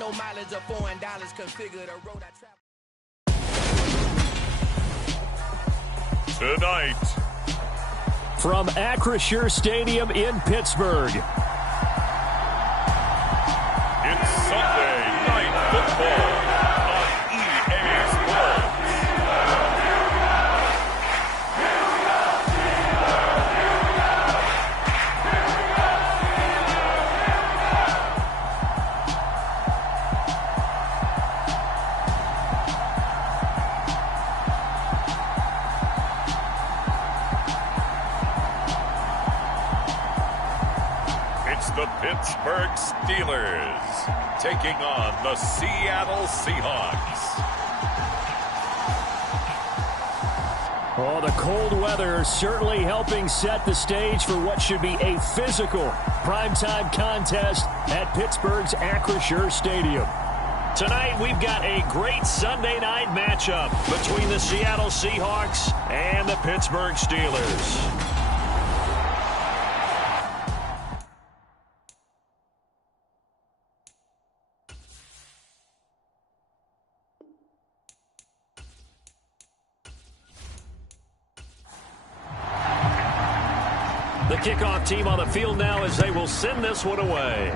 no mileage of $4 configure the road I travel. Tonight, from Acrisure Stadium in Pittsburgh, it's Sunday Night Football on EA Sports. The Pittsburgh Steelers taking on the Seattle Seahawks. Oh, the cold weather certainly helping set the stage for what should be a physical primetime contest at Pittsburgh's Acrisure Stadium. Tonight, we've got a great Sunday night matchup between the Seattle Seahawks and the Pittsburgh Steelers. The kickoff team on the field now as they will send this one away.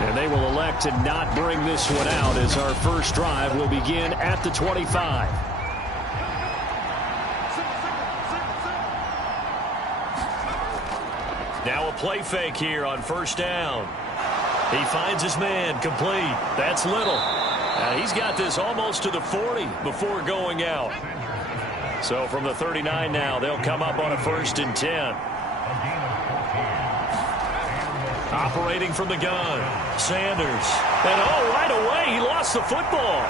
And they will elect to not bring this one out as our first drive will begin at the 25. Now a play fake here on first down. He finds his man complete. That's Little. He's got this almost to the 40 before going out. So from the 39 now, they'll come up on a 1st and 10. Operating from the gun, Sanders. And right away, he lost the football.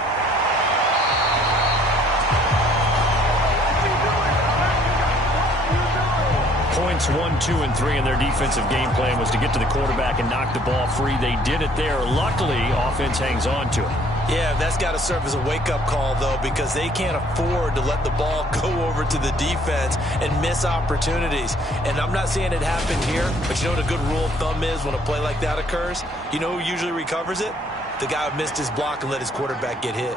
Points 1, 2, and 3 in their defensive game plan was to get to the quarterback and knock the ball free. They did it there. Luckily, offense hangs on to it. Yeah, that's got to serve as a wake-up call, though, because they can't afford to let the ball go over to the defense and miss opportunities. And I'm not saying it happened here, but you know what a good rule of thumb is when a play like that occurs? You know who usually recovers it? The guy who missed his block and let his quarterback get hit.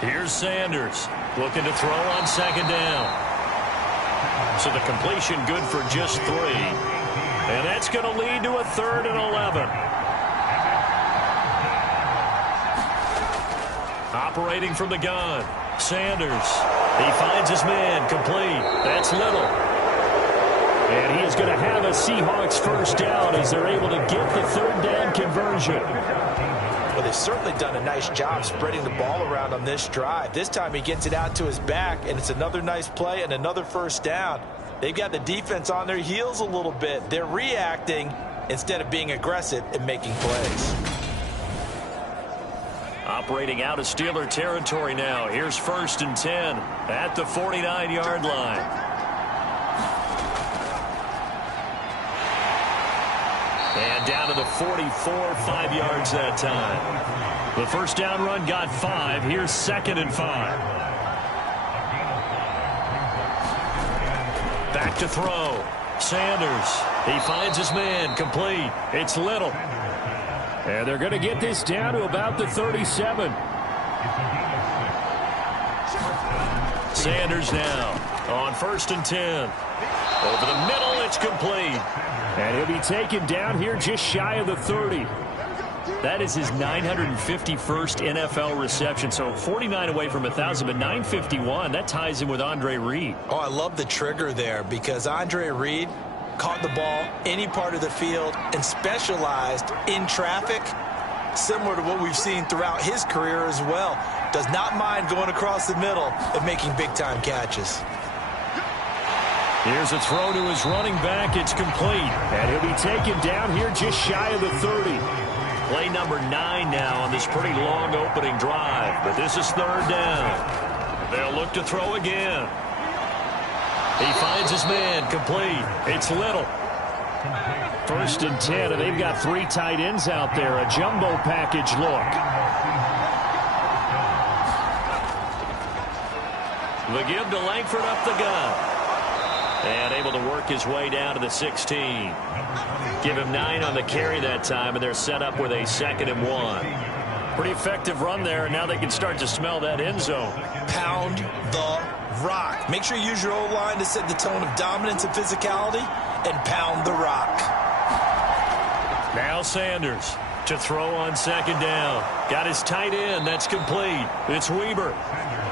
Here's Sanders looking to throw on 2nd down. So the completion good for just 3. And that's going to lead to a 3rd and 11. Operating from the gun, Sanders. He finds his man complete. That's Little. And he is going to have a Seahawks first down as they're able to get the 3rd down conversion. Well, they've certainly done a nice job spreading the ball around on this drive. This time he gets it out to his back, and it's another nice play and another first down. They've got the defense on their heels a little bit. They're reacting instead of being aggressive and making plays. Operating out of Steeler territory now. Here's 1st and 10 at the 49-yard line. And down to the 44, 5 yards that time. The first down run got 5. Here's 2nd and 5. Back to throw. Sanders. He finds his man complete. It's Little. And they're going to get this down to about the 37. Sanders now on 1st and 10. Over the middle, it's complete. And he'll be taken down here just shy of the 30. That is his 951st NFL reception. So 49 away from 1,000, but 951. That ties him with Andre Reed. Oh, I love the trigger there because Andre Reed caught the ball any part of the field and specialized in traffic, similar to what we've seen throughout his career as well. Does not mind going across the middle and making big-time catches. Here's a throw to his running back. It's complete. And he'll be taken down here just shy of the 30. Play number 9 now on this pretty long opening drive. But this is 3rd down. They'll look to throw again. He finds his man complete. It's Little. 1st and 10, and they've got 3 tight ends out there. A jumbo package look. The give to Langford up the gun. And able to work his way down to the 16. Give him 9 on the carry that time, and they're set up with a 2nd and 1. Pretty effective run there, and now they can start to smell that end zone. Pound the rock. Make sure you use your O-line to set the tone of dominance and physicality, and pound the rock. Now Sanders to throw on 2nd down. Got his tight end. That's complete. It's Weber.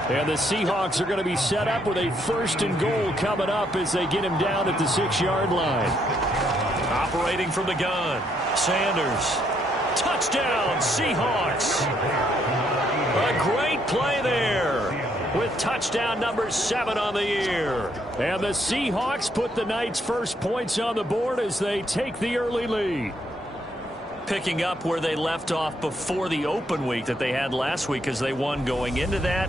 And the Seahawks are going to be set up with a 1st and goal coming up as they get him down at the 6-yard line. Operating from the gun. Sanders. Touchdown, Seahawks. A great play there with touchdown number 7 on the year. And the Seahawks put the night's first points on the board as they take the early lead. Picking up where they left off before the open week that they had last week as they won going into that,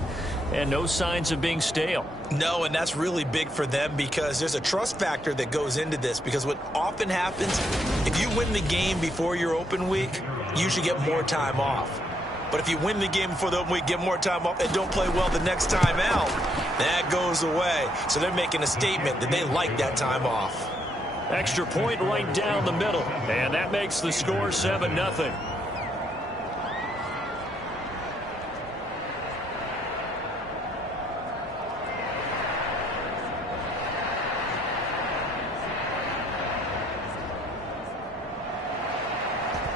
and no signs of being stale. No, and that's really big for them because there's a trust factor that goes into this, because what often happens, if you win the game before your open week, you should get more time off. But if you win the game before the open week, get more time off, and don't play well the next time out, that goes away. So they're making a statement that they like that time off. Extra point right down the middle, and that makes the score 7-0.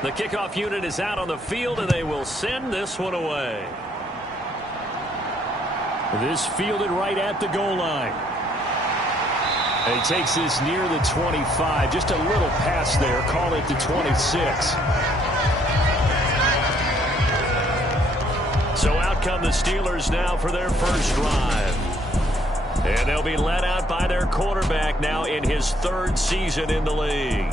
The kickoff unit is out on the field, and they will send this one away. This fielded right at the goal line. And he takes this near the 25. Just a little pass there. Call it the 26. So out come the Steelers now for their first drive. And they'll be led out by their quarterback now in his 3rd season in the league.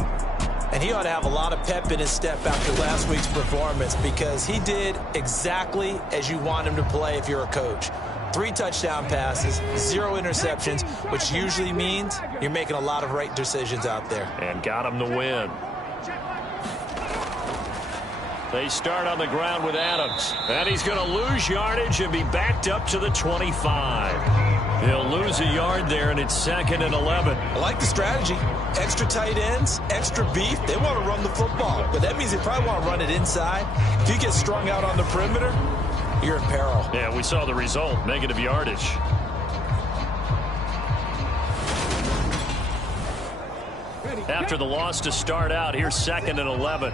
And he ought to have a lot of pep in his step after last week's performance, because he did exactly as you want him to play if you're a coach. 3 touchdown passes, 0 interceptions, which usually means you're making a lot of right decisions out there. And got him the win. They start on the ground with Adams. And he's going to lose yardage and be backed up to the 25. He'll lose a yard there, and it's 2nd and 11. I like the strategy. Extra tight ends, extra beef. They want to run the football, but that means they probably want to run it inside. If you get strung out on the perimeter, you're in peril. Yeah, we saw the result, negative yardage. After the loss to start out, here's 2nd and 11.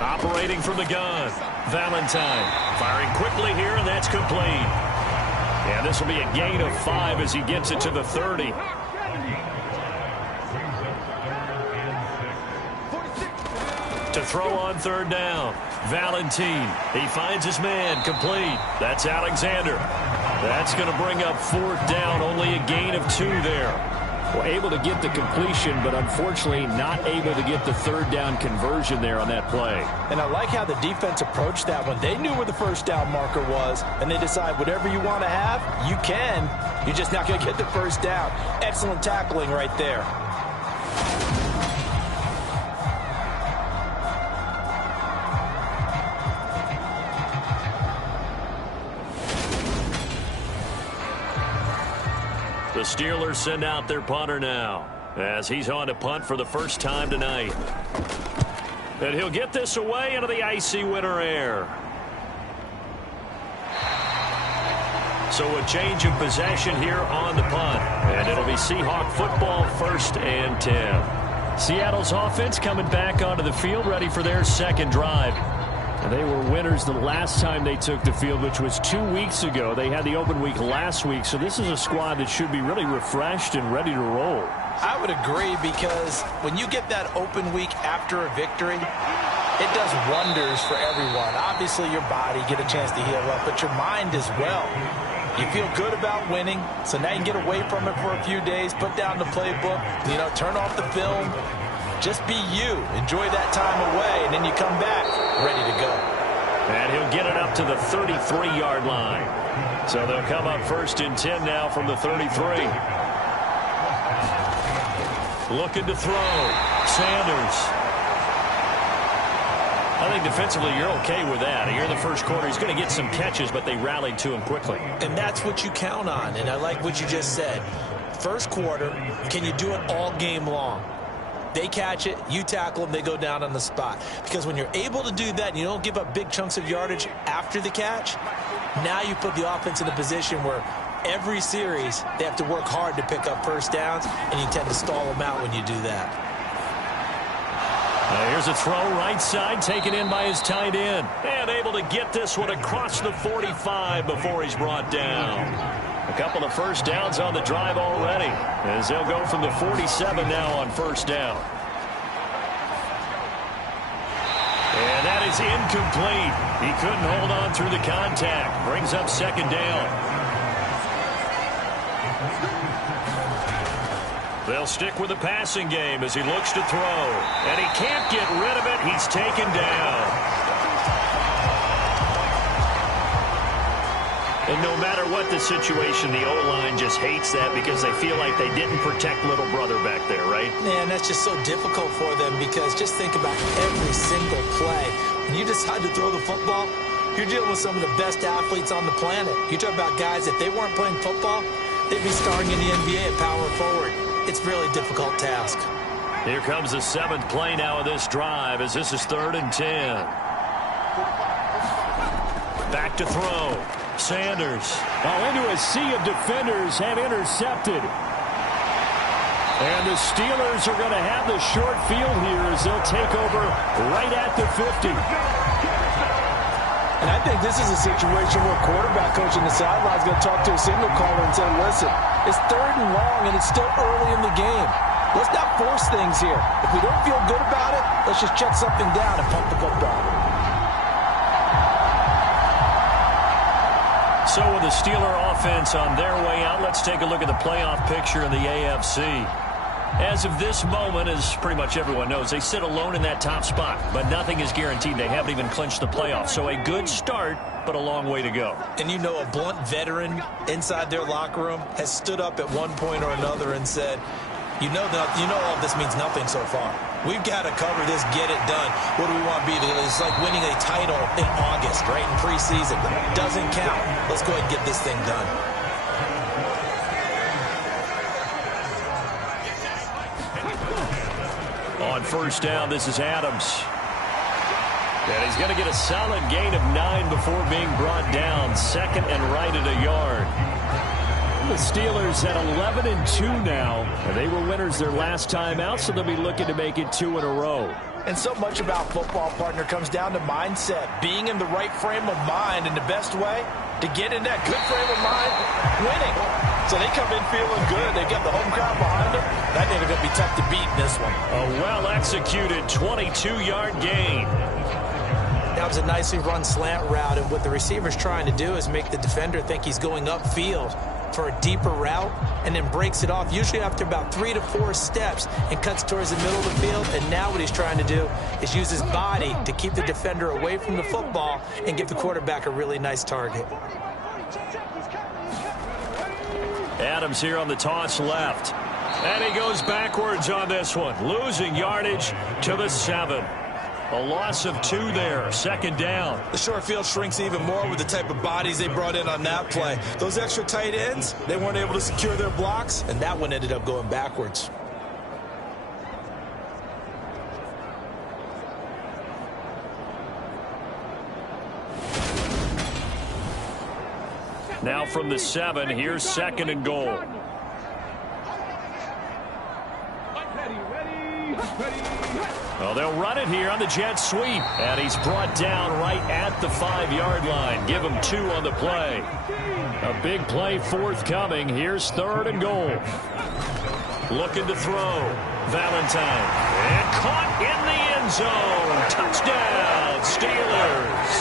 Operating from the gun, Valentine firing quickly here, and that's complete. And this will be a gain of 5 as he gets it to the 30. To throw on 3rd down, Valentine. He finds his man, complete. That's Alexander. That's going to bring up 4th down, only a gain of 2 there. Well, able to get the completion, but unfortunately not able to get the 3rd down conversion there on that play. And I like how the defense approached that one. They knew where the 1st down marker was, and they decide whatever you want to have, you can. You're just not going to get the 1st down. Excellent tackling right there. The Steelers send out their punter now as he's on to punt for the first time tonight. And he'll get this away into the icy winter air. So a change of possession here on the punt. And it'll be Seahawk football, 1st and 10. Seattle's offense coming back onto the field, ready for their 2nd drive. And they were winners the last time they took the field, which was 2 weeks ago. They had the open week last week, so this is a squad that should be really refreshed and ready to roll. I would agree, because when you get that open week after a victory, it does wonders for everyone. Obviously, your body, get a chance to heal up, but your mind as well. You feel good about winning, so now you can get away from it for a few days, put down the playbook, turn off the film. Just be you. Enjoy that time away, and then you come back ready to go. And he'll get it up to the 33-yard line. So they'll come up 1st and 10 now from the 33. Looking to throw. Sanders. I think defensively you're okay with that. Here in the first quarter, he's going to get some catches, but they rallied to him quickly. And that's what you count on, and I like what you just said. First quarter, can you do it all game long? They catch it, you tackle them, they go down on the spot. Because when you're able to do that and you don't give up big chunks of yardage after the catch, now you put the offense in a position where every series they have to work hard to pick up first downs, and you tend to stall them out when you do that. Here's a throw right side, taken in by his tight end. And able to get this one across the 45 before he's brought down. A couple of first downs on the drive already, as they'll go from the 47 now on first down. And that is incomplete. He couldn't hold on through the contact. Brings up second down. They'll stick with the passing game as he looks to throw. And he can't get rid of it. He's taken down. And no matter what the situation, the O-line just hates that because they feel like they didn't protect little brother back there, right? Man, that's just so difficult for them because just think about every single play. When you decide to throw the football, you're dealing with some of the best athletes on the planet. You talk about guys, if they weren't playing football, they'd be starring in the NBA at power forward. It's a really difficult task. Here comes the 7th play now of this drive as this is 3rd and 10. Back to throw. Sanders. Into a sea of defenders have intercepted. And the Steelers are going to have the short field here as they'll take over right at the 50. And I think this is a situation where quarterback coach on the sideline is going to talk to a signal caller and say, listen, it's 3rd and long and it's still early in the game. Let's not force things here. If we don't feel good about it, let's just check something down and pump the football. So with the Steeler offense on their way out, let's take a look at the playoff picture in the AFC. As of this moment, as pretty much everyone knows, they sit alone in that top spot, but nothing is guaranteed. They haven't even clinched the playoffs. So a good start, but a long way to go. And you know, a blunt veteran inside their locker room has stood up at one point or another and said, you know all of this means nothing so far. We've got to cover this, get it done. What do we want to be? It's like winning a title in August, right, in preseason. Doesn't count. Let's go ahead and get this thing done. On first down, this is Adams. And he's going to get a solid gain of 9 before being brought down. 2nd and right at a yard. The Steelers at 11-2 now. And they were winners their last time out, so they'll be looking to make it 2 in a row. And so much about football, partner, comes down to mindset. Being in the right frame of mind, and the best way to get in that good frame of mind, winning. So they come in feeling good. They've got the home crowd behind them. I think they're going to be tough to beat in this one. A well-executed 22-yard gain. That was a nicely run slant route, and what the receiver's trying to do is make the defender think he's going upfield for a deeper route, and then breaks it off, usually after about 3 to 4 steps, and cuts towards the middle of the field. And now what he's trying to do is use his body to keep the defender away from the football and give the quarterback a really nice target. Adams here on the toss left. And he goes backwards on this one, losing yardage to the 7. A loss of 2 there, 2nd down. The short field shrinks even more with the type of bodies they brought in on that play. Those extra tight ends, they weren't able to secure their blocks, and that one ended up going backwards. Now from the 7, here's 2nd and goal. Well, they'll run it here on the jet sweep. And he's brought down right at the 5-yard line. Give him 2 on the play. A big play forthcoming. Here's 3rd and goal. Looking to throw. Valentine. And caught in the end zone. Touchdown, Steelers.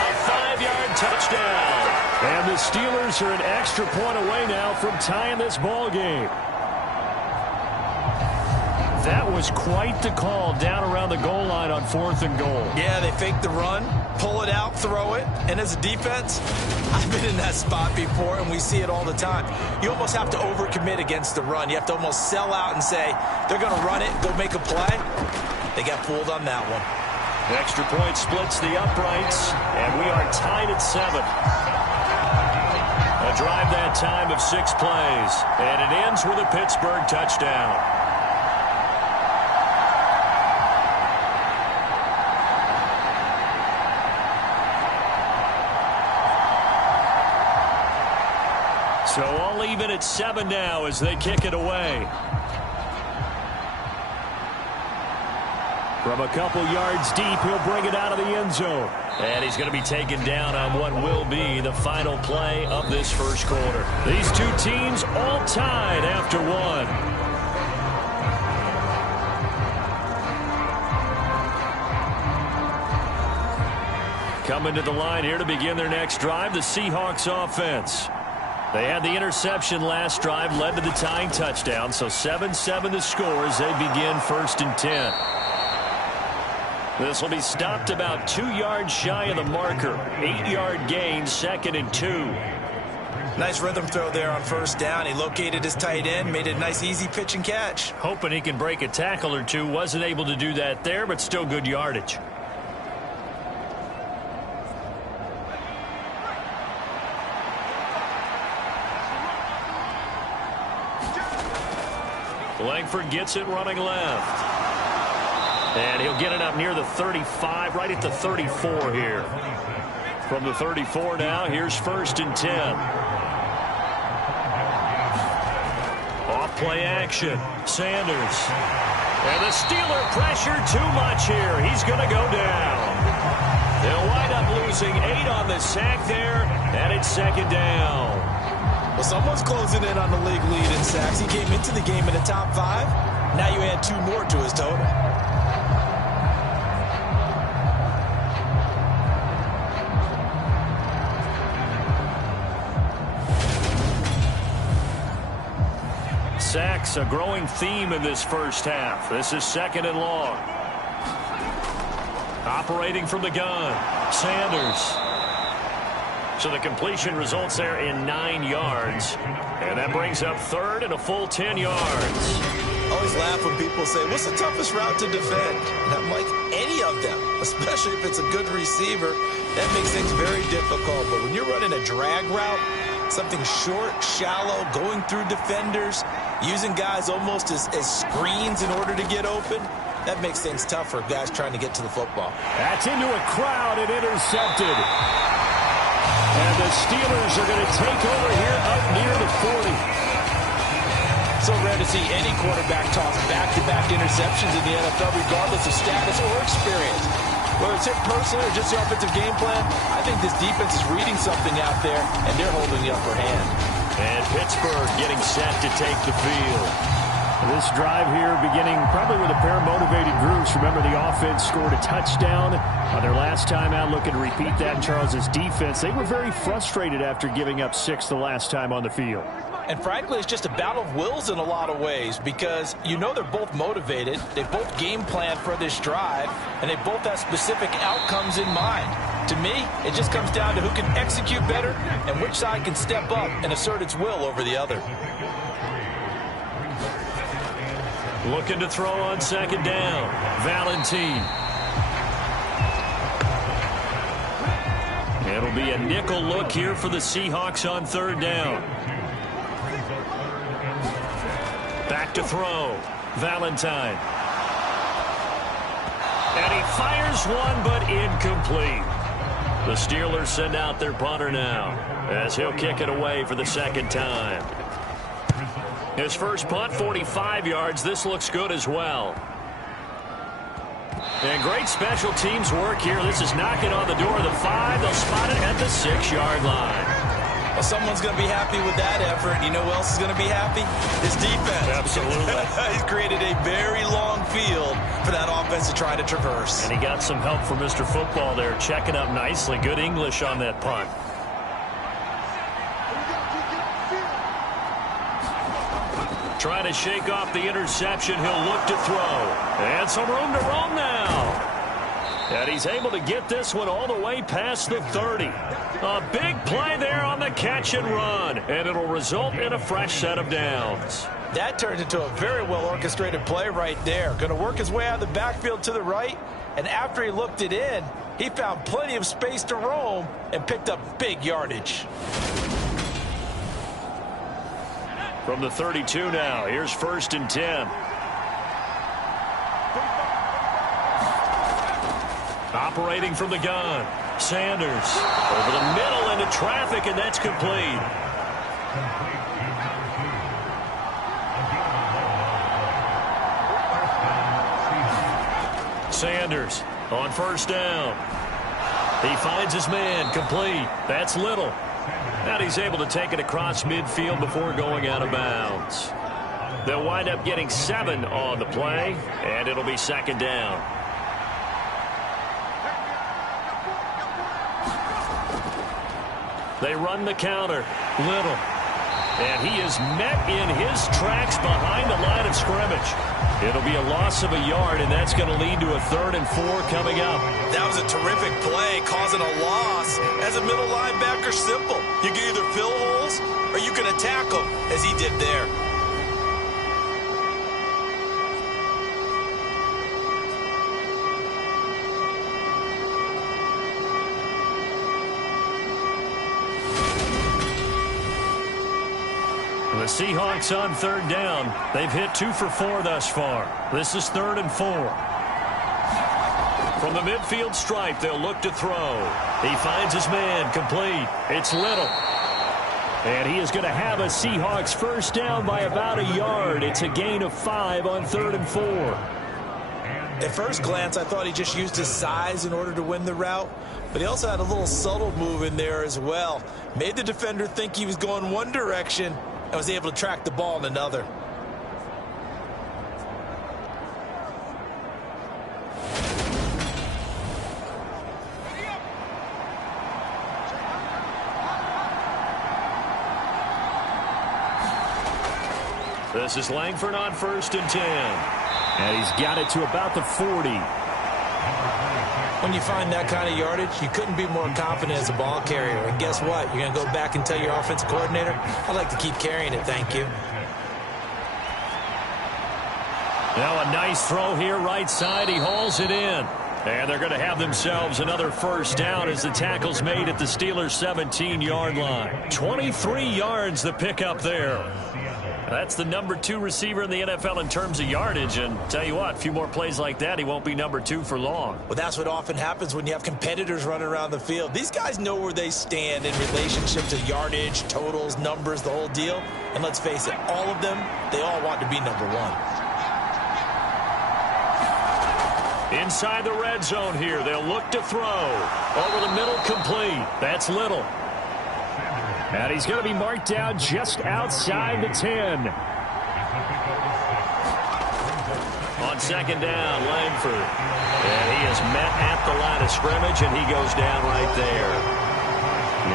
A 5-yard touchdown. And the Steelers are an extra point away now from tying this ball game. That was quite the call down around the goal line on 4th and goal. Yeah, they fake the run, pull it out, throw it. And as a defense, I've been in that spot before, and we see it all the time. You almost have to overcommit against the run. You have to almost sell out and say, they're going to run it, go make a play. They got fooled on that one. Extra point splits the uprights, and we are tied at 7. A drive that time of 6 plays, and it ends with a Pittsburgh touchdown. So all even at 7 now as they kick it away. From a couple yards deep, he'll bring it out of the end zone. And he's going to be taken down on what will be the final play of this first quarter. These two teams all tied after 1. Coming to the line here to begin their next drive, the Seahawks offense. They had the interception last drive, led to the tying touchdown, so 7-7 the score as they begin 1st and 10. This will be stopped about 2 yards shy of the marker. 8-yard gain, 2nd and 2. Nice rhythm throw there on 1st down. He located his tight end, made a nice easy pitch and catch. Hoping he can break a tackle or two. Wasn't able to do that there, but still good yardage. Langford gets it running left. And he'll get it up near the 35, right at the 34 here. From the 34 now, here's 1st and 10. Off play action. Sanders. And the Steeler pressure too much here. He's going to go down. They'll wind up losing 8 on the sack there, and it's 2nd down. Well, someone's closing in on the league lead in sacks. He came into the game in the top 5. Now you add 2 more to his total. Sacks, a growing theme in this first half. This is 2nd and long. Operating from the gun, Sanders. So the completion results there in 9 yards. And that brings up 3rd and a full 10 yards. I always laugh when people say, what's the toughest route to defend? And I'm like, any of them, especially if it's a good receiver. That makes things very difficult. But when you're running a drag route, something short, shallow, going through defenders, using guys almost as screens in order to get open, that makes things tough for guys trying to get to the football. That's into a crowd and intercepted. And the Steelers are going to take over here up near the 40. So rare to see any quarterback toss back-to-back interceptions in the NFL, regardless of status or experience. Whether it's him personally or just the offensive game plan, I think this defense is reading something out there, and they're holding the upper hand. And Pittsburgh getting set to take the field. This drive here beginning probably with a pair of motivated groups. Remember, the offense scored a touchdown on their last time out. Looking to repeat that in Charles's defense. They were very frustrated after giving up 6 the last time on the field. And frankly, it's just a battle of wills in a lot of ways because you know they're both motivated. They both game plan for this drive, and they both have specific outcomes in mind. To me, it just comes down to who can execute better and which side can step up and assert its will over the other. Looking to throw on 2nd down. Valentine. It'll be a nickel look here for the Seahawks on 3rd down. Back to throw. Valentine. And he fires one, but incomplete. The Steelers send out their punter now as he'll kick it away for the 2nd time. His first punt, 45 yards. This looks good as well. And great special teams work here. This is knocking on the door of the 5. They'll spot it at the 6-yard line. Well, someone's going to be happy with that effort. You know who else is going to be happy? His defense. Absolutely. He's created a very long field for that offense to try to traverse. And he got some help from Mr. Football there, checking up nicely. Good English on that punt. Trying to shake off the interception. He'll look to throw. And some room to roam now. And he's able to get this one all the way past the 30. A big play there on the catch and run. And it'll result in a fresh set of downs. That turned into a very well-orchestrated play right there. Going to work his way out of the backfield to the right. And after he looked it in, he found plenty of space to roam and picked up big yardage. From the 32 now, here's 1st and 10. Operating from the gun, Sanders over the middle into traffic, and that's complete. Sanders on 1st down. He finds his man, complete. That's Little. And he's able to take it across midfield before going out of bounds. They'll wind up getting 7 on the play, and it'll be 2nd down. They run the counter. Little. And he is met in his tracks behind the line of scrimmage. It'll be a loss of a yard, and that's going to lead to a 3rd and 4 coming up. That was a terrific play, causing a loss. As a middle linebacker, simple. You can either fill holes or you can attack them, as he did there. The Seahawks on 3rd down. They've hit 2 for 4 thus far. This is 3rd and 4. From the midfield stripe, they'll look to throw. He finds his man, complete. It's Little. And he is going to have a Seahawks 1st down by about a yard. It's a gain of 5 on 3rd and 4. At first glance, I thought he just used his size in order to win the route, but he also had a little subtle move in there as well. Made the defender think he was going one direction and was able to track the ball in another. This is Langford on 1st and 10. And he's got it to about the 40. When you find that kind of yardage, you couldn't be more confident as a ball carrier. And guess what? You're going to go back and tell your offensive coordinator, I'd like to keep carrying it, thank you. Now a nice throw here, right side. He hauls it in. And they're going to have themselves another 1st down as the tackle's made at the Steelers' 17-yard line. 23 yards the pickup there. That's the number 2 receiver in the NFL in terms of yardage. And tell you what, a few more plays like that, he won't be number 2 for long. Well, that's what often happens when you have competitors running around the field. These guys know where they stand in relationship to yardage, totals, numbers, the whole deal. And let's face it, all of them, they all want to be number 1. Inside the red zone here, they'll look to throw. Over the middle, complete. That's Little. And he's going to be marked down just outside the 10. On 2nd down, Langford. And he is met at the line of scrimmage, and he goes down right there.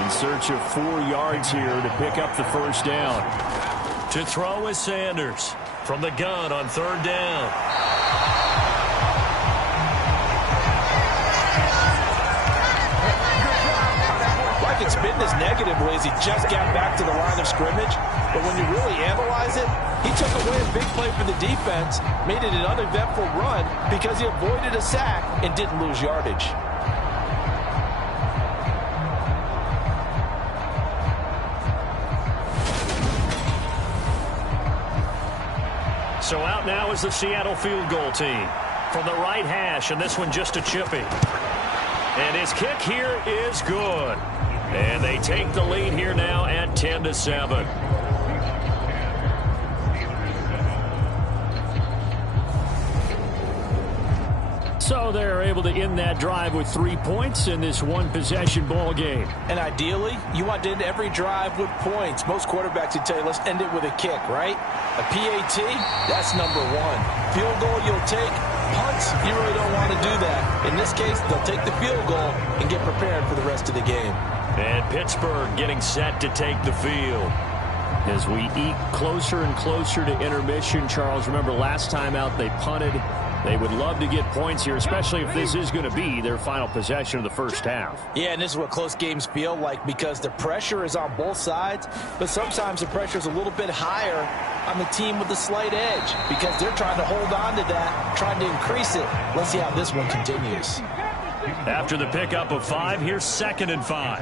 In search of 4 yards here to pick up the 1st down. To throw is Sanders. From the gun on 3rd down. It's been as negatively as he just got back to the line of scrimmage. But when you really analyze it, he took away a big play for the defense, made it an uneventful run because he avoided a sack and didn't lose yardage. So out now is the Seattle field goal team. From the right hash, and this one just a chippy. And his kick here is good. And they take the lead here now at 10-7. So they're able to end that drive with 3 points in this one-possession ball game. And ideally, you want to end every drive with points. Most quarterbacks would tell you, let's end it with a kick, right? A PAT, that's number 1. Field goal you'll take. Punts, you really don't want to do that. In this case, they'll take the field goal and get prepared for the rest of the game. And Pittsburgh getting set to take the field. As we eke closer and closer to intermission, Charles, remember last time out they punted They would love to get points here, especially if this is going to be their final possession of the first half. Yeah, and this is what close games feel like because the pressure is on both sides, but sometimes the pressure is a little bit higher on the team with the slight edge because they're trying to hold on to that, trying to increase it. Let's see how this one continues. After the pickup of 5, here's 2nd and 5.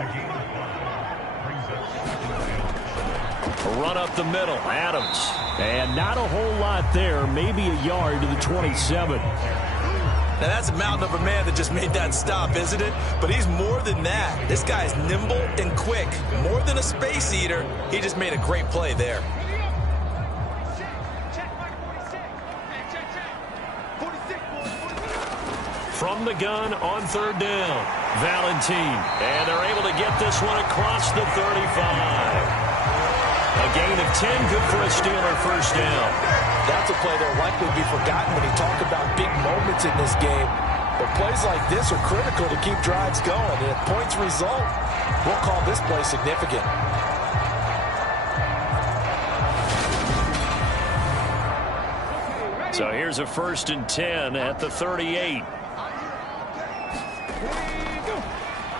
A run up the middle, Adams. And not a whole lot there, maybe a yard to the 27. Now, that's a mountain of a man that just made that stop, isn't it? But he's more than that. This guy's nimble and quick. More than a space eater, he just made a great play there. From the gun on 3rd down, Valentine. And they're able to get this one across the 35. A gain of 10, good for a Steeler first down. That's a play that'll likely be forgotten when you talk about big moments in this game. But plays like this are critical to keep drives going. And if points result, we'll call this play significant. So here's a 1st and 10 at the 38.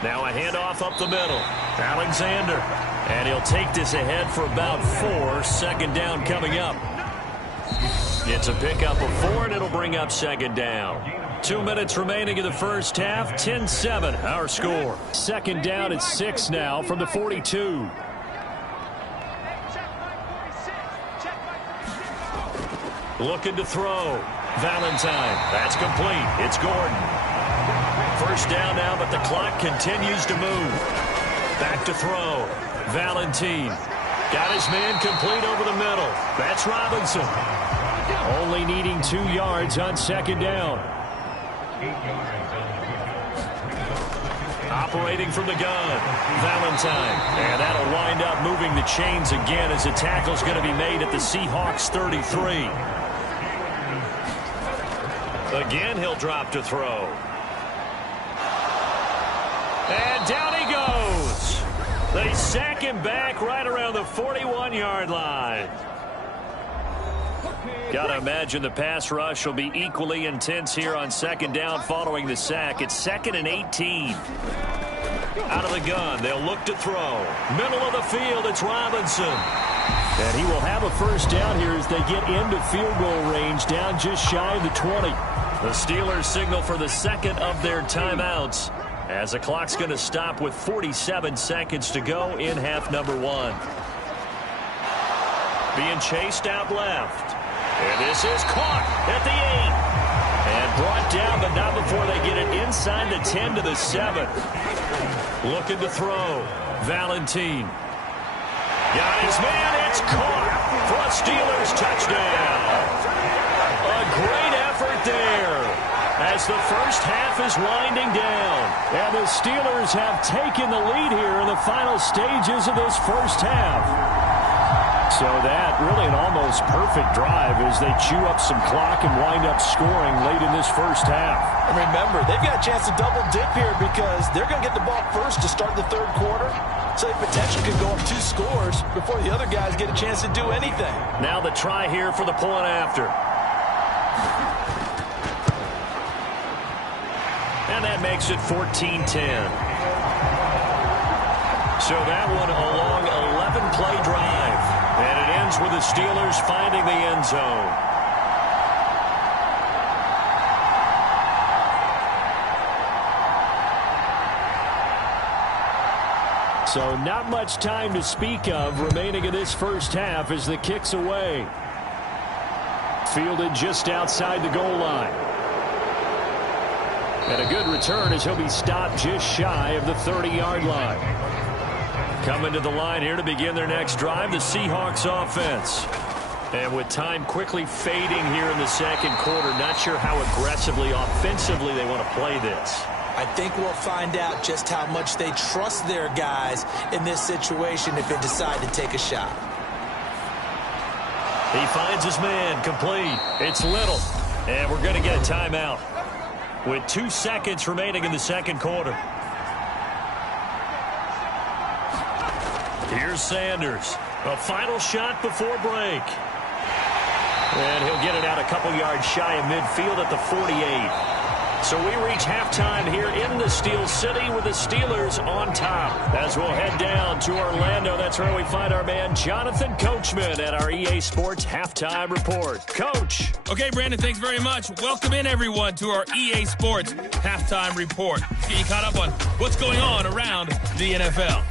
Now a handoff up the middle. Alexander. And he'll take this ahead for about 4. 2nd down coming up. It's a pickup of 4, and it'll bring up 2nd down. 2 minutes remaining in the first half. 10-7, our score. 2nd down at 6 now from the 42. Looking to throw. Valentine. That's complete. It's Gordon. First down now, but the clock continues to move. Back to throw. Valentine. Got his man complete over the middle. That's Robinson. Only needing 2 yards on 2nd down. Operating from the gun. Valentine. And that'll wind up moving the chains again as the tackle's going to be made at the Seahawks 33. Again, he'll drop to throw. And down he goes. They sack him back right around the 41-yard line. Got to imagine the pass rush will be equally intense here on 2nd down following the sack. It's 2nd and 18. Out of the gun, they'll look to throw. Middle of the field, it's Robinson. And he will have a first down here as they get into field goal range, down just shy of the 20. The Steelers signal for the 2nd of their timeouts, as the clock's going to stop with 47 seconds to go in half number 1. Being chased out left. And this is caught at the 8. And brought down, but not before they get it inside the 10 to the 7. Looking to throw. Valentine. Got his man. It's caught for a Steelers touchdown. A great effort there as the first half is winding down. And the Steelers have taken the lead here in the final stages of this first half. So that really an almost perfect drive as they chew up some clock and wind up scoring late in this first half. And remember, they've got a chance to double dip here because they're going to get the ball first to start the 3rd quarter. So they potentially could go up 2 scores before the other guys get a chance to do anything. Now the try here for the point after. And that makes it 14-10. So that one a long 11-play drive. And it ends with the Steelers finding the end zone. So not much time to speak of remaining in this first half as the kick's away. Fielded just outside the goal line. And a good return as he'll be stopped just shy of the 30-yard line. Coming to the line here to begin their next drive, the Seahawks offense. And with time quickly fading here in the 2nd quarter, not sure how aggressively, offensively they want to play this. I think we'll find out just how much they trust their guys in this situation if they decide to take a shot. He finds his man complete. It's Little. And we're going to get a timeout with 2 seconds remaining in the 2nd quarter. Here's Sanders. A final shot before break. And he'll get it out a couple yards shy of midfield at the 48. So we reach halftime here in the Steel City with the Steelers on top. As we'll head down to Orlando, that's where we find our man Jonathan Coachman at our EA Sports Halftime Report. Coach. Okay, Brandon, thanks very much. Welcome in, everyone, to our EA Sports Halftime Report. Let's get you caught up on what's going on around the NFL.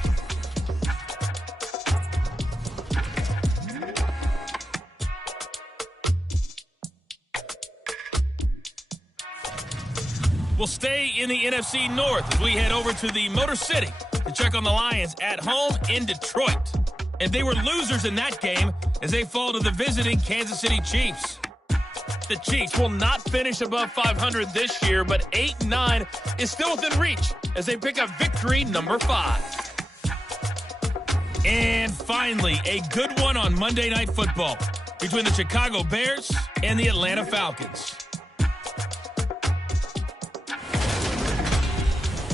We'll stay in the NFC North as we head over to the Motor City to check on the Lions at home in Detroit. And they were losers in that game as they fall to the visiting Kansas City Chiefs. The Chiefs will not finish above 500 this year, but 8-9 is still within reach as they pick up victory number 5. And finally, a good one on Monday Night Football between the Chicago Bears and the Atlanta Falcons.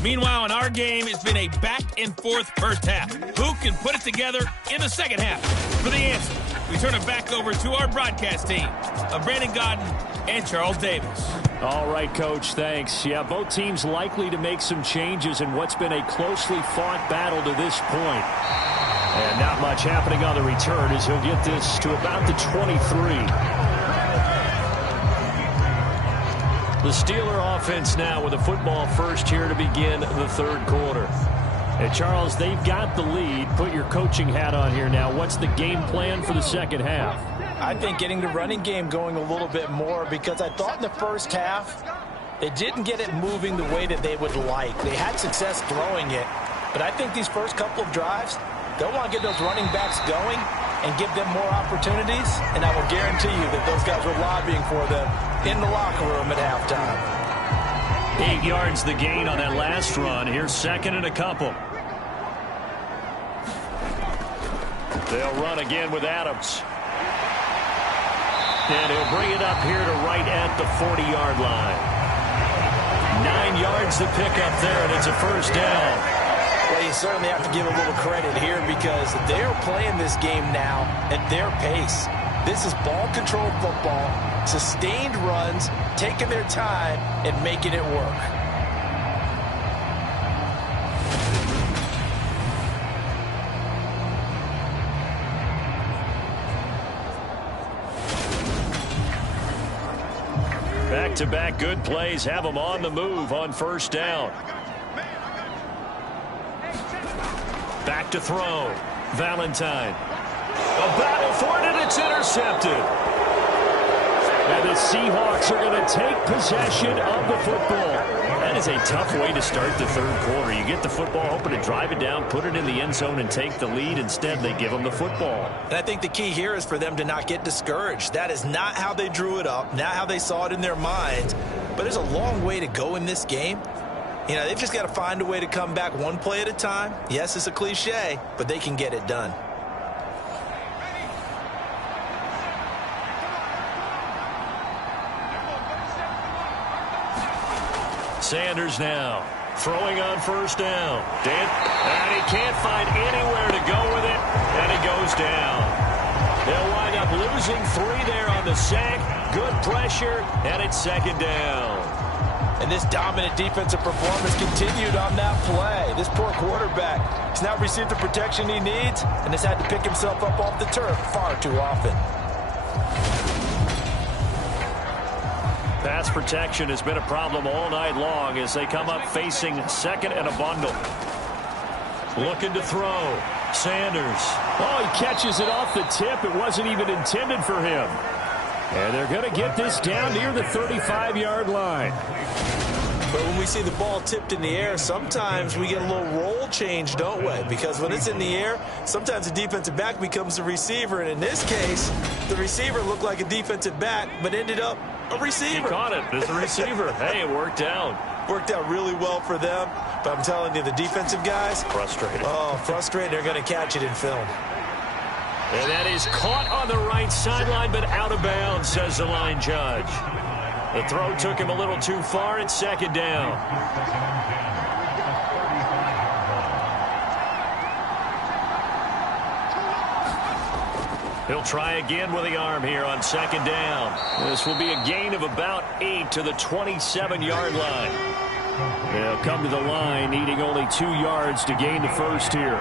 Meanwhile, in our game, it's been a back-and-forth first half. Who can put it together in the second half? For the answer, we turn it back over to our broadcast team of Brandon Godden and Charles Davis. All right, Coach, thanks. Yeah, both teams likely to make some changes in what's been a closely fought battle to this point. And not much happening on the return as he'll get this to about the 23. The Steeler offense now with a football first here to begin the third quarter. And Charles, they've got the lead. Put your coaching hat on here now. What's the game plan for the second half? I think getting the running game going a little bit more, because I thought in the first half they didn't get it moving the way that they would like. They had success throwing it, but I think these first couple of drives, they'll want to get those running backs going and give them more opportunities, and I will guarantee you that those guys were lobbying for them in the locker room at halftime. 8 yards the gain on that last run. Here's second and a couple. They'll run again with Adams. And he'll bring it up here to right at the 40-yard line. 9 yards to pick up there, and it's a first down. Well, you certainly have to give a little credit here because they're playing this game now at their pace. This is ball-controlled football, sustained runs, taking their time, and making it work. Back-to-back good plays have them on the move on first down. Back to throw. Valentine. A battle for it, and it's intercepted. And the Seahawks are going to take possession of the football. That is a tough way to start the third quarter. You get the football, hoping to drive it down, put it in the end zone, and take the lead. Instead, they give them the football. And I think the key here is for them to not get discouraged. That is not how they drew it up, not how they saw it in their minds. But there's a long way to go in this game. You know, they've just got to find a way to come back one play at a time. Yes, it's a cliche, but they can get it done. Sanders now throwing on first down. And he can't find anywhere to go with it, and he goes down. They'll wind up losing 3 there on the sack. Good pressure, and it's second down. And this dominant defensive performance continued on that play. This poor quarterback has now received the protection he needs and has had to pick himself up off the turf far too often. Pass protection has been a problem all night long as they come up facing second and a bundle. Looking to throw. Sanders. Oh, he catches it off the tip. It wasn't even intended for him. And they're going to get this down near the 35-yard line. But when we see the ball tipped in the air, sometimes we get a little roll change, don't we? Because when it's in the air, sometimes the defensive back becomes the receiver. And in this case, the receiver looked like a defensive back, but ended up a receiver. He caught it as a receiver. Hey, it worked out. Worked out really well for them. But I'm telling you, the defensive guys, frustrated. Oh, frustrated. They're going to catch it in film. And that is caught on the right sideline, but out of bounds, says the line judge. The throw took him a little too far. It's second down. He'll try again with the arm here on second down. This will be a gain of about 8 to the 27-yard line. They'll come to the line needing only 2 yards to gain the first here.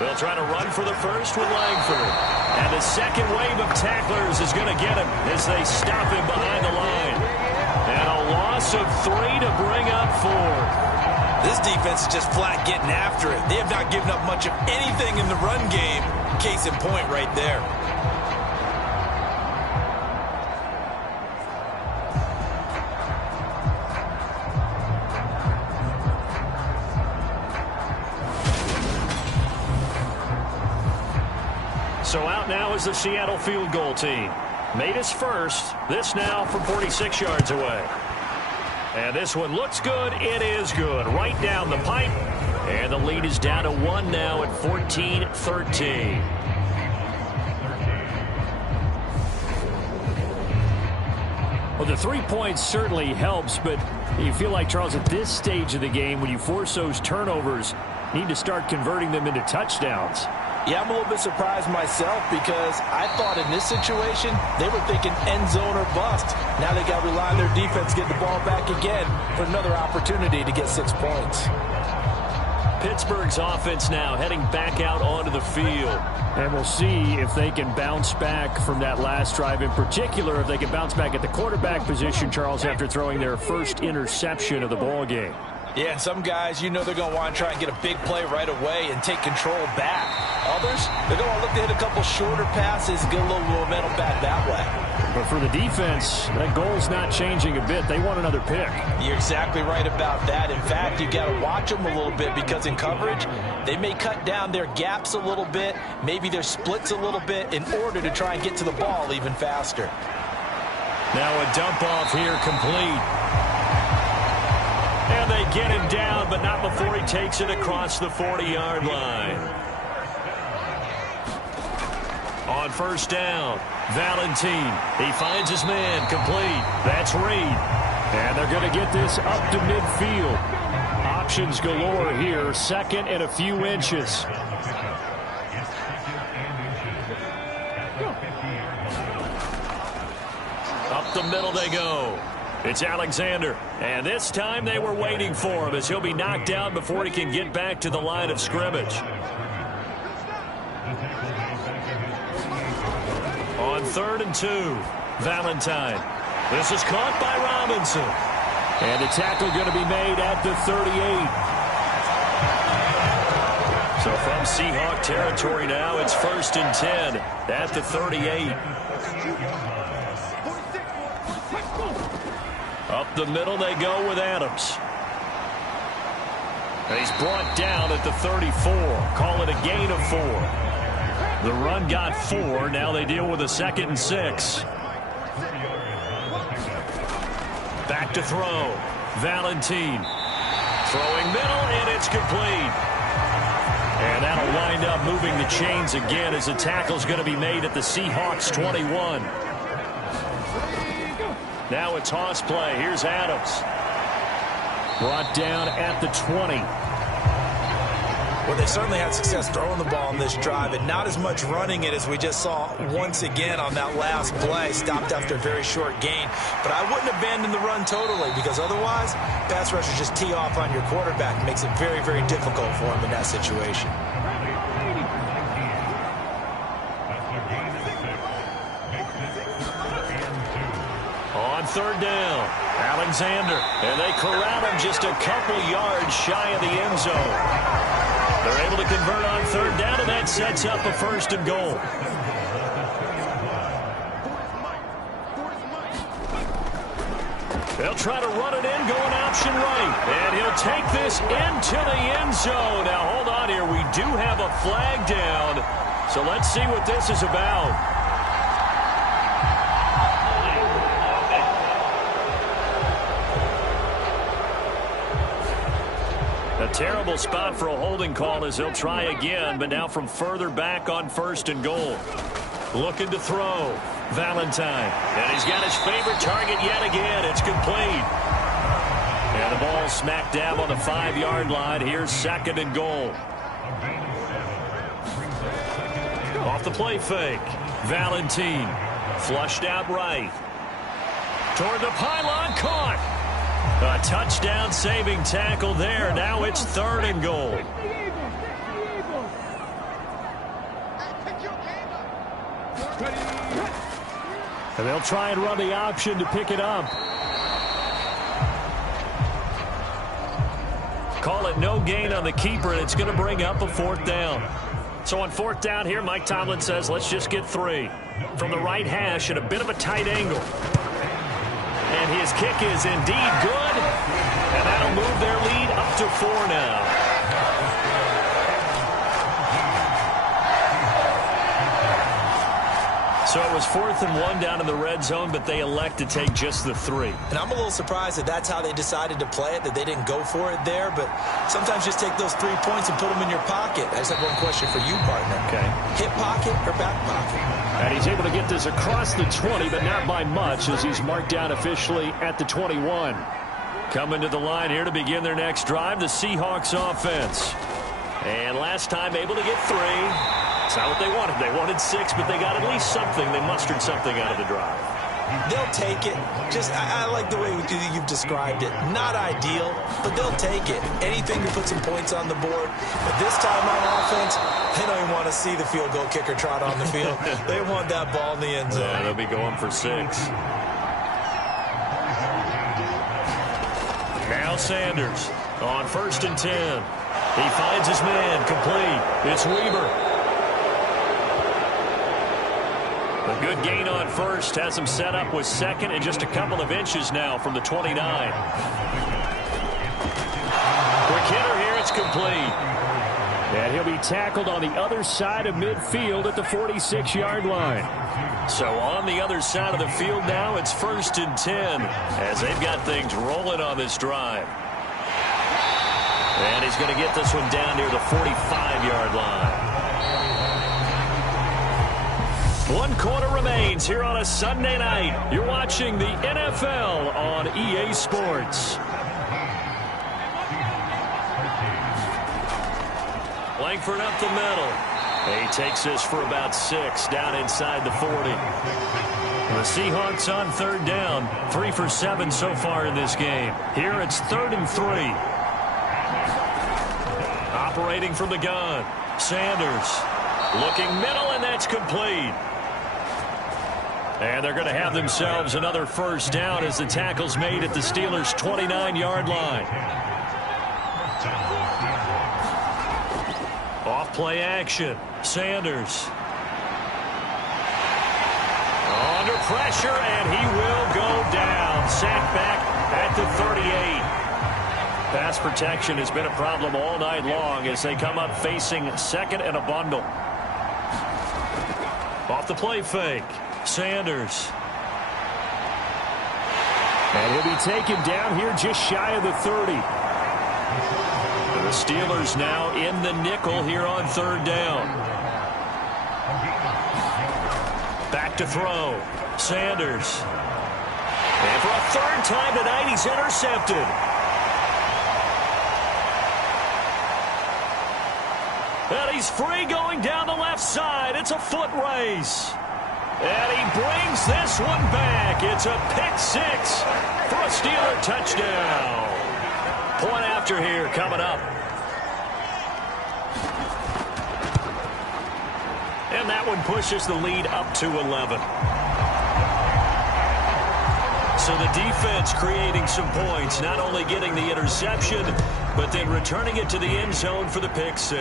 They'll try to run for the first with Langford. And the second wave of tacklers is going to get him as they stop him behind the line. And a loss of 3 to bring up 4. This defense is just flat getting after it. They have not given up much of anything in the run game. Case in point right there. So out now is the Seattle field goal team. Made his first. This now from 46 yards away. And this one looks good. It is good. Right down the pipe. And the lead is down to 1 now at 14-13. Well, the 3 points certainly helps, but you feel like, Charles, at this stage of the game, when you force those turnovers, you need to start converting them into touchdowns. Yeah, I'm a little bit surprised myself because I thought in this situation they were thinking end zone or bust. Now they got to rely on their defense, get the ball back again for another opportunity to get 6 points. Pittsburgh's offense now heading back out onto the field. And we'll see if they can bounce back from that last drive, in particular if they can bounce back at the quarterback position, Charles, after throwing their first interception of the ball game. Yeah, and some guys, you know they're going to want to try and get a big play right away and take control back. Others, they're going to look to hit a couple shorter passes, get a little momentum back that way. But for the defense, that goal's not changing a bit. They want another pick. You're exactly right about that. In fact, you got to watch them a little bit because in coverage, they may cut down their gaps a little bit, maybe their splits a little bit in order to try and get to the ball even faster. Now a dump off here complete. And they get him down, but not before he takes it across the 40-yard line. On first down, Valentine. He finds his man complete. That's Reed. And they're going to get this up to midfield. Options galore here. Second and a few inches. Up the middle they go. It's Alexander, and this time they were waiting for him as he'll be knocked down before he can get back to the line of scrimmage. On 3rd and 2, Valentine. This is caught by Robinson. And the tackle going to be made at the 38. So from Seahawk territory now, it's 1st and 10 at the 38. Up the middle they go with Adams. And he's brought down at the 34. Call it a gain of 4. The run got 4. Now they deal with a 2nd and 6. Back to throw. Valentine. Throwing middle, and it's complete. And that'll wind up moving the chains again as the tackle's going to be made at the Seahawks 21. Now it's toss play. Here's Adams. Brought down at the 20. Well, they certainly had success throwing the ball on this drive, and not as much running it as we just saw once again on that last play. Stopped after a very short gain. But I wouldn't abandon the run totally, because otherwise, pass rushers just tee off on your quarterback. It makes it very, very difficult for him in that situation. On 3rd down, Alexander. And they corral him just a couple yards shy of the end zone. They're able to convert on 3rd down, and that sets up a 1st and goal. They'll try to run it in, going option right. And he'll take this into the end zone. Now, hold on here. We do have a flag down. So let's see what this is about. A terrible spot for a holding call as he'll try again, but now from further back on 1st and goal. Looking to throw. Valentine. And he's got his favorite target yet again. It's complete. And the ball smacked down on the 5-yard line. Here's 2nd and goal. Off the play fake. Valentine. Flushed out right. Toward the pylon. Caught. A touchdown saving tackle there. Now it's 3rd and goal. And they'll try and run the option to pick it up. Call it no gain on the keeper, and it's going to bring up a 4th down. So on 4th down here, Mike Tomlin says, let's just get 3. From the right hash at a bit of a tight angle. And his kick is indeed good. And that'll move their lead up to 4 now. So it was 4th and 1 down in the red zone, but they elect to take just the 3. And I'm a little surprised that that's how they decided to play it, that they didn't go for it there. But sometimes just take those 3 points and put them in your pocket. I just have one question for you, partner. Okay. Hip pocket or back pocket? And he's able to get this across the 20, but not by much as he's marked down officially at the 21. Coming to the line here to begin their next drive, the Seahawks offense. And last time able to get 3. It's not what they wanted. They wanted 6, but they got at least something. They mustered something out of the drive. They'll take it. Just, I like the way you've described it. Not ideal, but they'll take it. Anything to put some points on the board. But this time on offense, they don't even want to see the field goal kicker trot on the field. They want that ball in the end zone. Yeah, they'll be going for 6. Now Sanders on 1st and 10. He finds his man complete. It's Weaver. A good gain on 1st has him set up with 2nd and just a couple of inches now from the 29. Quick hitter here, it's complete. And he'll be tackled on the other side of midfield at the 46-yard line. So on the other side of the field now, it's 1st and 10 as they've got things rolling on this drive. And he's going to get this one down near the 45-yard line. 1 quarter remains here on a Sunday night. You're watching the NFL on EA Sports. Langford up the middle. He takes this for about 6 down inside the 40. The Seahawks on 3rd down. 3 for 7 so far in this game. Here it's 3rd and 3. Operating from the gun. Sanders looking middle, and that's complete. And they're going to have themselves another 1st down as the tackle's made at the Steelers' 29-yard line. Off play action. Sanders. Under pressure, and he will go down. Sacked back at the 38. Pass protection has been a problem all night long as they come up facing 2nd and a bundle. Off the play fake. Sanders. And he'll be taken down here just shy of the 30. The Steelers now in the nickel here on 3rd down. Back to throw. Sanders. And for a 3rd time tonight, he's intercepted. And he's free going down the left side. It's a foot race. And he brings this one back. It's a pick-6 for a Steeler touchdown. Point after here coming up. And that one pushes the lead up to 11. So the defense creating some points, not only getting the interception, but then returning it to the end zone for the pick-6.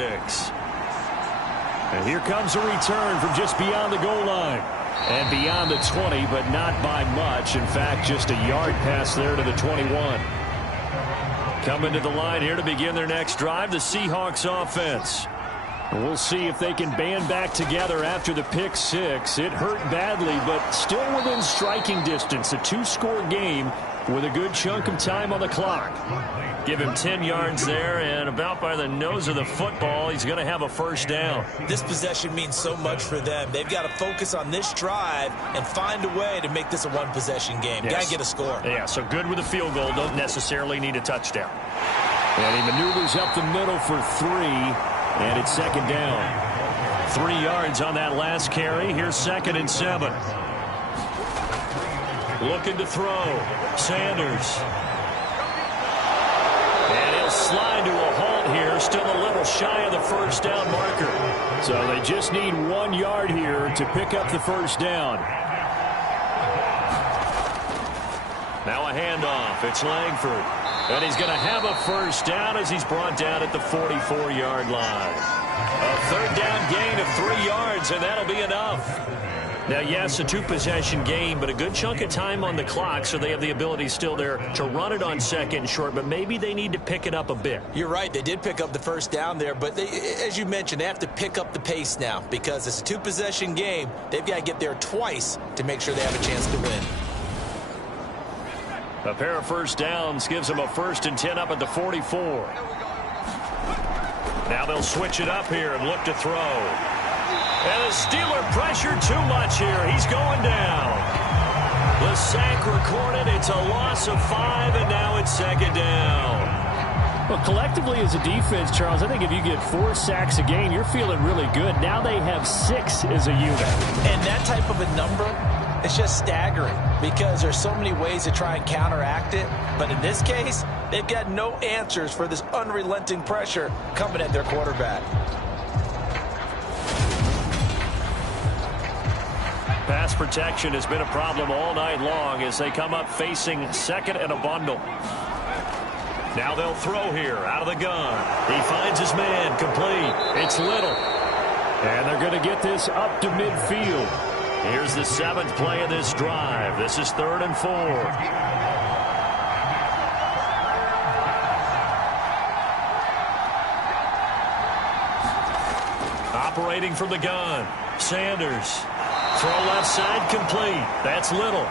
And here comes a return from just beyond the goal line. And beyond the 20, but not by much. In fact, just a yard pass there to the 21. Coming to the line here to begin their next drive, the Seahawks offense. We'll see if they can band back together after the pick-6. It hurt badly, but still within striking distance. A 2-score game with a good chunk of time on the clock. Give him 10 yards there, and about by the nose of the football, he's going to have a 1st down. This possession means so much for them. They've got to focus on this drive and find a way to make this a 1-possession game. Yes. Got to get a score. Yeah, so good with a field goal. Don't necessarily need a touchdown. And he maneuvers up the middle for 3, and it's 2nd down. 3 yards on that last carry. Here's 2nd and 7. Looking to throw. Sanders. And he'll slide to a halt here. Still a little shy of the first down marker. So they just need 1 yard here to pick up the first down. Now a handoff. It's Langford. And he's going to have a first down as he's brought down at the 44-yard line. A 3rd down gain of 3 yards, and that'll be enough. Now, yes, a 2-possession game, but a good chunk of time on the clock, so they have the ability still there to run it on 2nd and short, but maybe they need to pick it up a bit. You're right. They did pick up the first down there, but they, as you mentioned, they have to pick up the pace now because it's a 2-possession game. They've got to get there twice to make sure they have a chance to win. A pair of first downs gives them a 1st and 10 up at the 44. Now they'll switch it up here and look to throw. And the Steeler pressure too much here. He's going down. The sack recorded. It's a loss of 5, and now it's 2nd down. Well, collectively as a defense, Charles, I think if you get 4 sacks a game, you're feeling really good. Now they have 6 as a unit. And that type of a number, it's just staggering because there's so many ways to try and counteract it. But in this case, they've got no answers for this unrelenting pressure coming at their quarterback. Pass protection has been a problem all night long as they come up facing 2nd and a bundle. Now they'll throw here out of the gun. He finds his man complete. It's Little. And they're going to get this up to midfield. Here's the 7th play of this drive. This is 3rd and 4. Operating from the gun. Sanders. Throw left side complete. That's Little.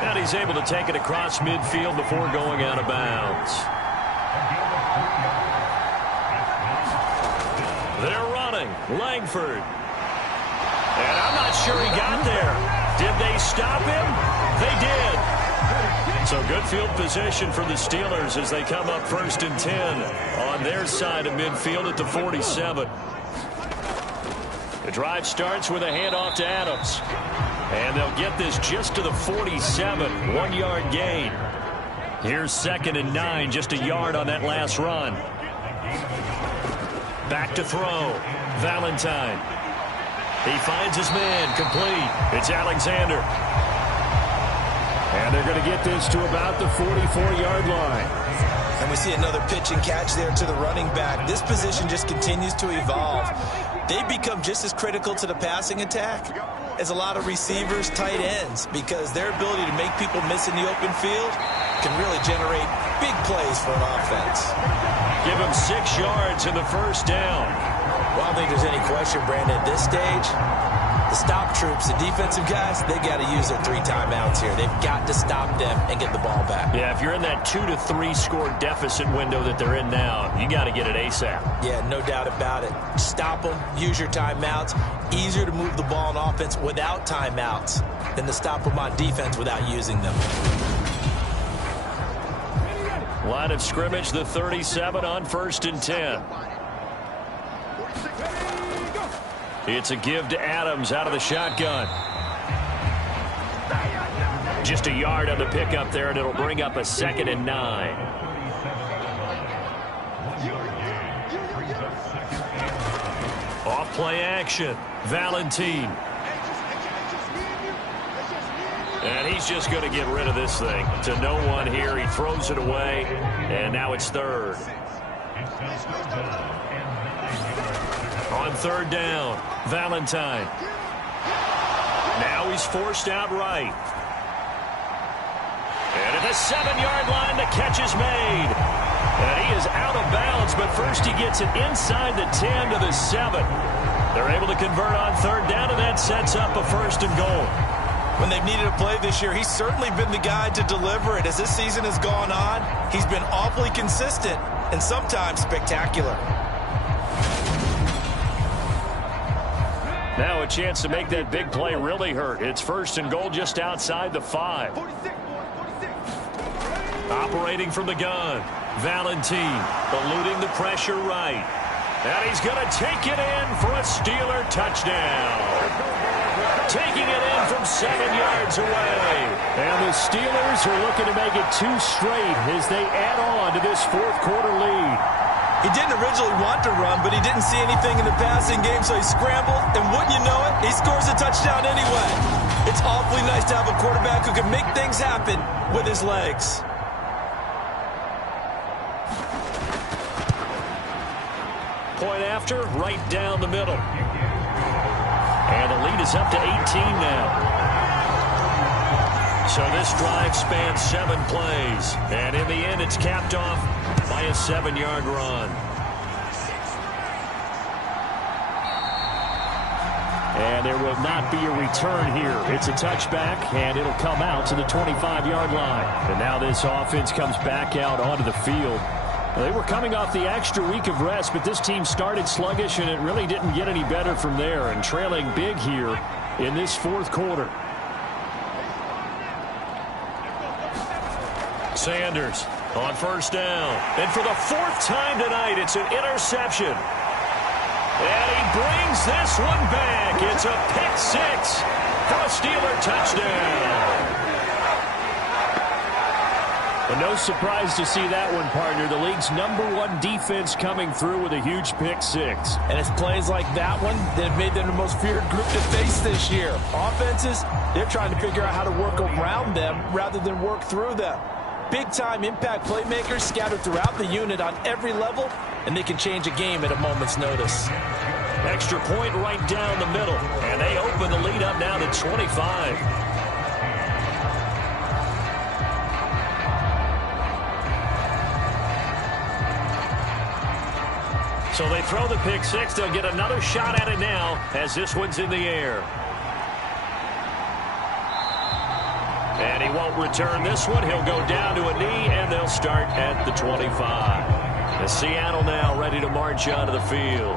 And he's able to take it across midfield before going out of bounds. They're running. Langford. And I'm not sure he got there. Did they stop him? They did. So good field position for the Steelers as they come up 1st and 10 on their side of midfield at the 47. The drive starts with a handoff to Adams. And they'll get this just to the 47, 1-yard gain. Here's 2nd and 9, just a yard on that last run. Back to throw. Valentine. He finds his man complete. It's Alexander. And they're going to get this to about the 44-yard line. And we see another pitch and catch there to the running back. This position just continues to evolve. They've become just as critical to the passing attack as a lot of receivers, tight ends, because their ability to make people miss in the open field can really generate big plays for an offense. Give him 6 yards in the first down. Well, I don't think there's any question, Brandon, at this stage, the stop troops, the defensive guys, they got to use their 3 timeouts here. They've got to stop them and get the ball back. Yeah, if you're in that 2 to 3 score deficit window that they're in now, you got to get it ASAP. Yeah, no doubt about it. Stop them, use your timeouts. Easier to move the ball on offense without timeouts than to stop them on defense without using them. Line of scrimmage, the 37 on 1st and 10. It's a give to Adams out of the shotgun. Just a yard on the pickup there, and it'll bring up a 2nd and 9. Off play action. Valentine. And he's just going to get rid of this thing to no one here. He throws it away, and now it's 3rd. On 3rd down, Valentine. Now he's forced out right. And at the 7-yard line, the catch is made. And he is out of bounds, but first he gets it inside the 10 to the 7. They're able to convert on 3rd down, and that sets up a 1st and goal. When they've needed a play this year, he's certainly been the guy to deliver it. As this season has gone on, he's been awfully consistent and sometimes spectacular. Now a chance to make that big play really hurt. It's 1st and goal just outside the 5. Operating from the gun. Valentine eluding the pressure right. And he's going to take it in for a Steeler touchdown. Taking it in from 7 yards away. And the Steelers are looking to make it 2 straight as they add on to this fourth quarter lead. He didn't originally want to run, but he didn't see anything in the passing game, so he scrambled, and wouldn't you know it, he scores a touchdown anyway. It's awfully nice to have a quarterback who can make things happen with his legs. Point after, right down the middle. And the lead is up to 18 now. So this drive spans 7 plays. And in the end, it's capped off by a 7-yard run. And there will not be a return here. It's a touchback, and it'll come out to the 25-yard line. And now this offense comes back out onto the field. They were coming off the extra week of rest, but this team started sluggish, and it really didn't get any better from there, and trailing big here in this fourth quarter. Sanders on first down. And for the 4th time tonight, it's an interception. And he brings this one back. It's a pick 6 for a Steeler touchdown. And no surprise to see that one, partner. The league's #1 defense coming through with a huge pick 6. And it's plays like that one that have made them the most feared group to face this year. Offenses, they're trying to figure out how to work around them rather than work through them. Big-time impact playmakers scattered throughout the unit on every level, and they can change a game at a moment's notice. Extra point right down the middle. And they open the lead up now to 25. So they throw the pick 6. They'll get another shot at it now as this one's in the air. And he won't return this one. He'll go down to a knee, and they'll start at the 25. And Seattle now ready to march onto the field.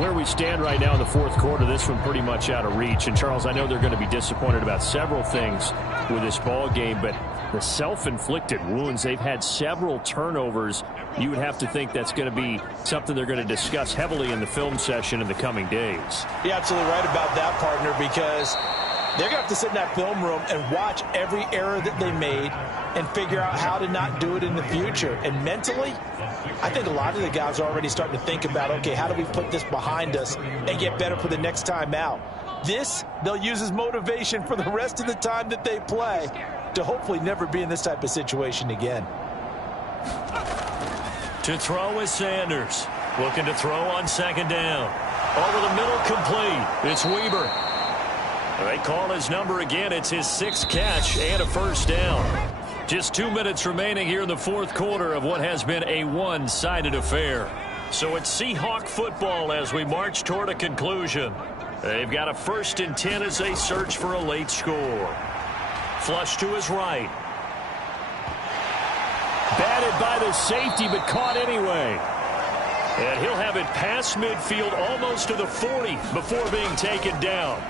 Where we stand right now in the fourth quarter, this one pretty much out of reach. And, Charles, I know they're going to be disappointed about several things with this ball game, but the self-inflicted wounds, they've had several turnovers. You would have to think that's going to be something they're going to discuss heavily in the film session in the coming days. You're absolutely right about that, partner, because they're going to have to sit in that film room and watch every error that they made and figure out how to not do it in the future. And mentally, I think a lot of the guys are already starting to think about, okay, how do we put this behind us and get better for the next time out? This, they'll use as motivation for the rest of the time that they play to hopefully never be in this type of situation again. To throw is Sanders. Looking to throw on 2nd down. Over the middle, complete. It's Weber. They call his number again. It's his 6th catch and a 1st down. Just 2 minutes remaining here in the fourth quarter of what has been a one-sided affair. So it's Seahawk football as we march toward a conclusion. They've got a 1st and 10 as they search for a late score. Flush to his right. Batted by the safety, but caught anyway. And he'll have it past midfield almost to the 40 before being taken down.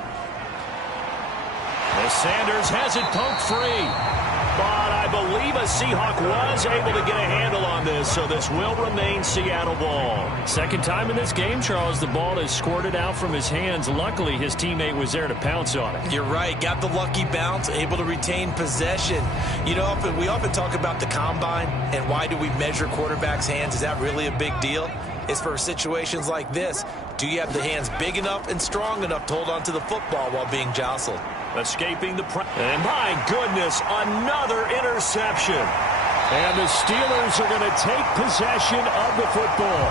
As Sanders has it poked free. But I believe a Seahawk was able to get a handle on this, so this will remain Seattle ball. Second time in this game, Charles, the ball is squirted out from his hands. Luckily, his teammate was there to pounce on it. You're right. Got the lucky bounce, able to retain possession. You know, we often talk about the combine and why do we measure quarterbacks' hands. Is that really a big deal? It's for situations like this. Do you have the hands big enough and strong enough to hold on to the football while being jostled? Escaping the pressure. And my goodness, another interception. And the Steelers are going to take possession of the football.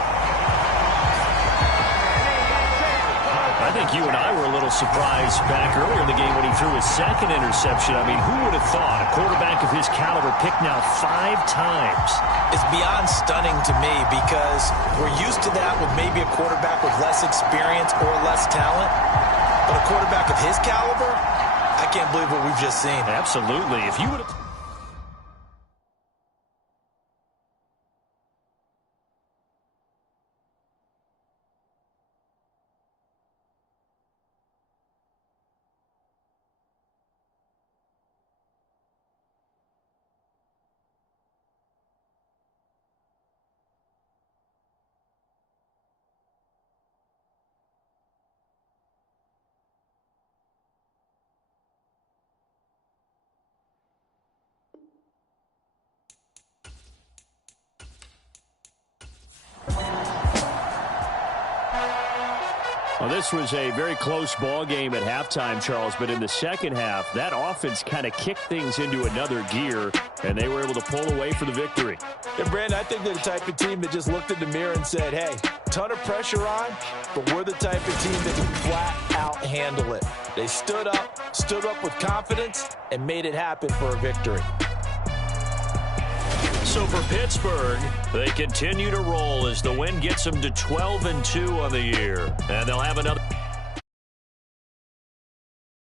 I think you and I were a little surprised back earlier in the game when he threw his 2nd interception. I mean, who would have thought a quarterback of his caliber picked now 5 times? It's beyond stunning to me because we're used to that with maybe a quarterback with less experience or less talent. But a quarterback of his caliber, I can't believe what we've just seen. Absolutely. If you would have... Well, this was a very close ball game at halftime, Charles, but in the second half, that offense kind of kicked things into another gear, and they were able to pull away for the victory. And, Brandon, I think they're the type of team that just looked in the mirror and said, hey, ton of pressure on, but we're the type of team that can flat out handle it. They stood up with confidence, and made it happen for a victory. So for Pittsburgh, they continue to roll as the win gets them to 12-2 on the year. And they'll have another...